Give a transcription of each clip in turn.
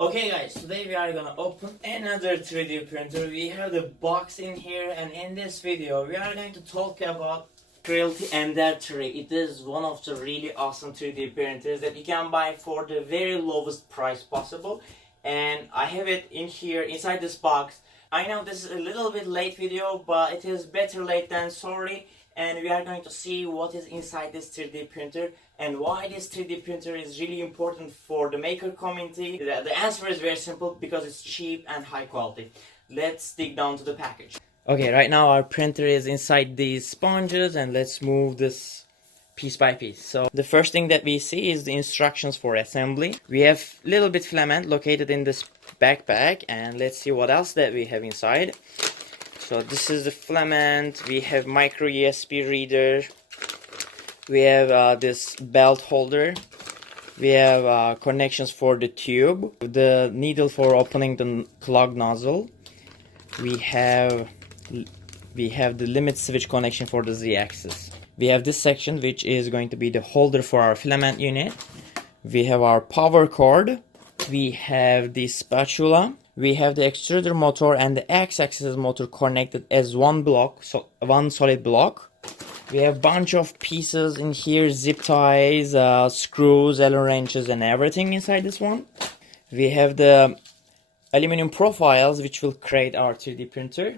Okay guys, today we are gonna open another 3D printer. We have the box in here, and in this video we are going to talk about Creality Ender 3. It is one of the really awesome 3D printers that you can buy for the very lowest price possible. And I have it in here inside this box. I know this is a little bit late video, but it is better late than sorry. And we are going to see what is inside this 3D printer and why this 3D printer is really important for the maker community. The answer is very simple: because it's cheap and high quality. Let's dig down to the package. Okay, right now our printer is inside these sponges, and let's move this piece by piece. So the first thing that we see is the instructions for assembly. We have little bit filament located in this backpack, and let's see what else that we have inside. So this is the filament. We have micro USB reader. We have this belt holder. We have connections for the tube, the needle for opening the clog nozzle. We have the limit switch connection for the Z-axis. We have this section, which is going to be the holder for our filament unit. We have our power cord. We have the spatula. We have the extruder motor and the X-axis motor connected as one block, so one solid block. We have a bunch of pieces in here: zip ties, screws, Allen wrenches, and everything inside this one. We have the aluminum profiles which will create our 3D printer.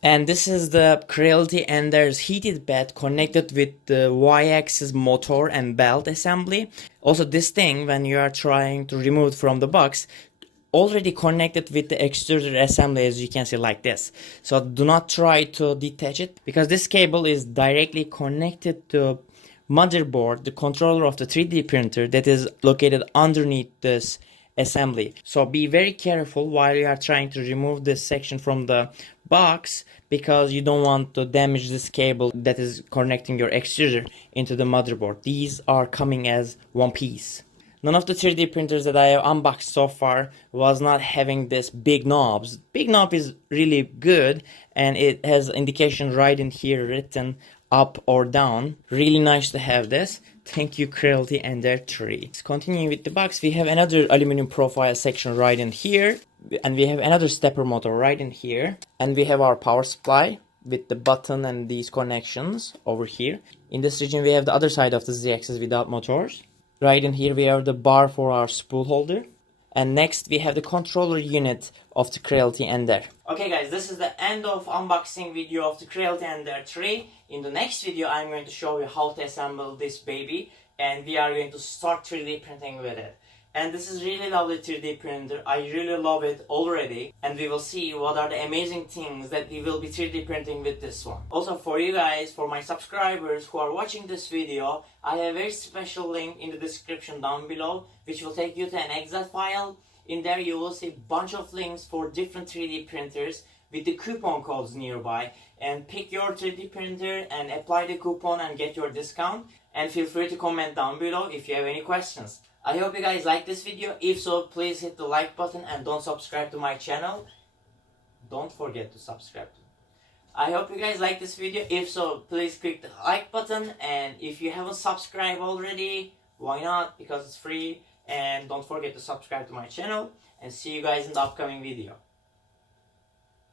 And this is the Creality Ender's heated bed connected with the Y-axis motor and belt assembly. Also, this thing, when you are trying to remove it from the box, already connected with the extruder assembly, as you can see, like this. So do not try to detach it, because this cable is directly connected to motherboard, the controller of the 3D printer, that is located underneath this assembly. So be very careful while you are trying to remove this section from the box, because you don't want to damage this cable that is connecting your extruder into the motherboard. These are coming as one piece. None of the 3D printers that I have unboxed so far was not having this big knobs. Big knob is really good, and it has indication right in here written up or down. Really nice to have this. Thank you, Creality Ender 3. Continuing with the box, we have another aluminum profile section right in here, and we have another stepper motor right in here, and we have our power supply with the button and these connections over here. In this region, we have the other side of the Z-axis without motors. Right in here we have the bar for our spool holder. And next we have the controller unit of the Creality Ender. Okay guys, this is the end of unboxing video of the Creality Ender 3. In the next video I'm going to show you how to assemble this baby, and we are going to start 3D printing with it. And this is really lovely 3D printer. I really love it already. And we will see what are the amazing things that we will be 3D printing with this one. Also, for you guys, for my subscribers who are watching this video, I have a very special link in the description down below, which will take you to an Excel file. In there you will see a bunch of links for different 3D printers with the coupon codes nearby. And pick your 3D printer and apply the coupon and get your discount. And feel free to comment down below if you have any questions. I hope you guys like this video. If so, please hit the like button and don't subscribe to my channel. Don't forget to subscribe. I hope you guys like this video. If so, please click the like button, and if you haven't subscribed already, why not? Because it's free. And don't forget to subscribe to my channel, and see you guys in the upcoming video.